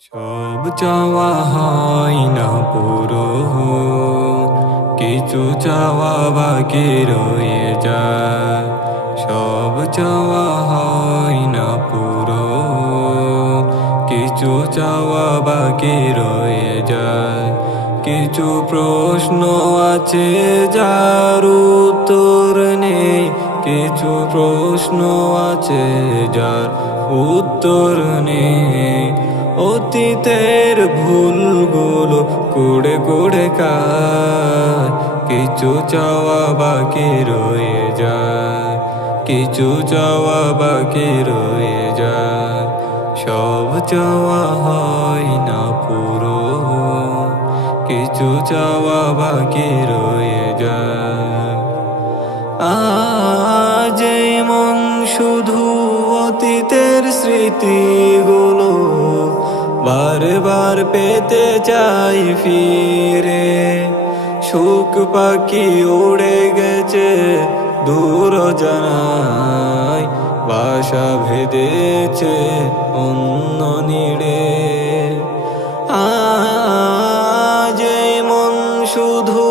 সব চাওয়া হয় না পুরো। কিছু চাওয়া বাকি রয়ে যায়। সব চাওয়া হয় না পুরো। কিছু চাওয়া বাকি রয়ে যায়। কিছু প্রশ্ন আছে যার উত্তর নেই। কিছু প্রশ্ন আছে যার উত্তর নেই। অতীতের ভুলগুলো কুড়ে কুড়ে কার। কিছু চাওয়া বাকি রয়ে যায়। কিছু চাওয়া বাকি রয়ে যায়। সব চাওয়া হয় না পুরো। কিছু চাওয়া বাকি রয়ে যায়। আজ স্মৃতিগুলো বারবার পেতে চাই ফিরে। সুখ পাখি উড়ে গেছে দূর জানাই, বাসা ভেদেছে অন্য নিড়ে। আজ মন শুধু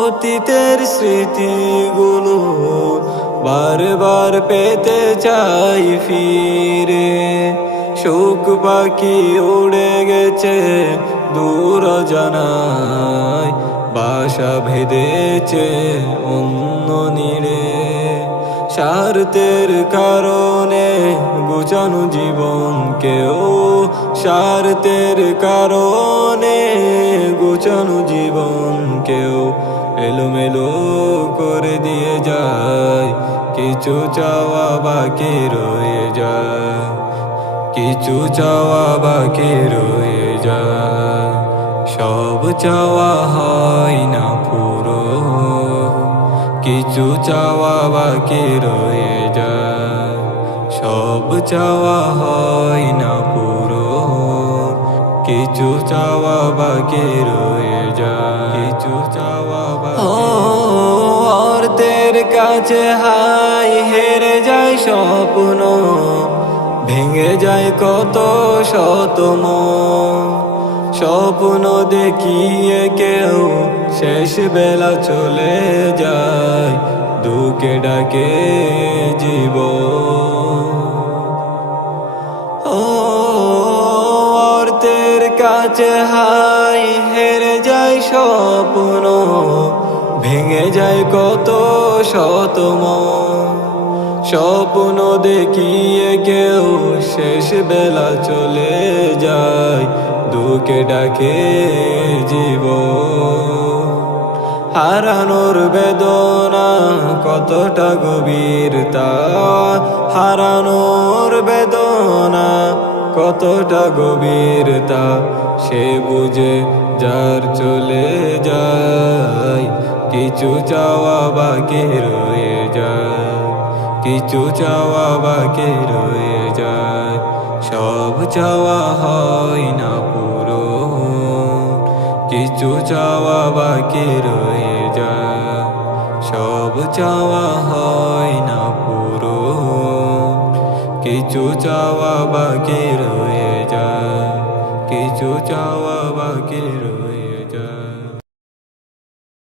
অতীতের স্মৃতিগুলো বারবার পেতে চাই ফিরে। পাখি উড়ে গেছে দূর জানায় বাসা ভেদেছে অন্য নিড়ে। স্বার্থের কারণে গুছানো জীবন কেউ, স্বার্থের কারণে গুছানো জীবন কেউ এলোমেলো করে দিয়ে যায়, কিছু চাওয়া বাকি রয়ে যায়। কিছু চাওয়া বাকি রয়ে যায় সব চাওয়া হয় না পুরো। কিছু চাওয়া বাকি রয়ে যায় সব চাওয়া হয় না পুরো। কিছু চাওয়া বাকি রয়ে যায় কিছু চাওয়া বাকি কাছে হাই হেরে যায় স্বপ্ন। ভেঙে যায় কত শতম স্বপ্ন দেখিয়ে কেউ শেষ বেলা চলে যায়, দুকে ডাকে জীব অর্থের কাছে হাই, হেরে যায় স্বপ্ন, ভেঙে যায় কত শতম স্বপ্ন দেখিয়ে কেউ শেষ বেলা চলে যায়, দুকে ডাকে জীব হারানোর বেদনা কতটা গভীর তা হারানোর বেদনা কতটা গভীর তা সে বুঝে যার চলে যায়, কিছু চাওয়া বাকি রয়ে যায়। কিছু চাওয়া বাকি রয়ে যায়। সব চাওয়া হয় না পুরো। কিছু চাওয়া বাকি রয়ে যায়। সব চাওয়া হয় না পুরো। কিছু চাওয়া বাকি রয়ে যায়। কিছু চাওয়া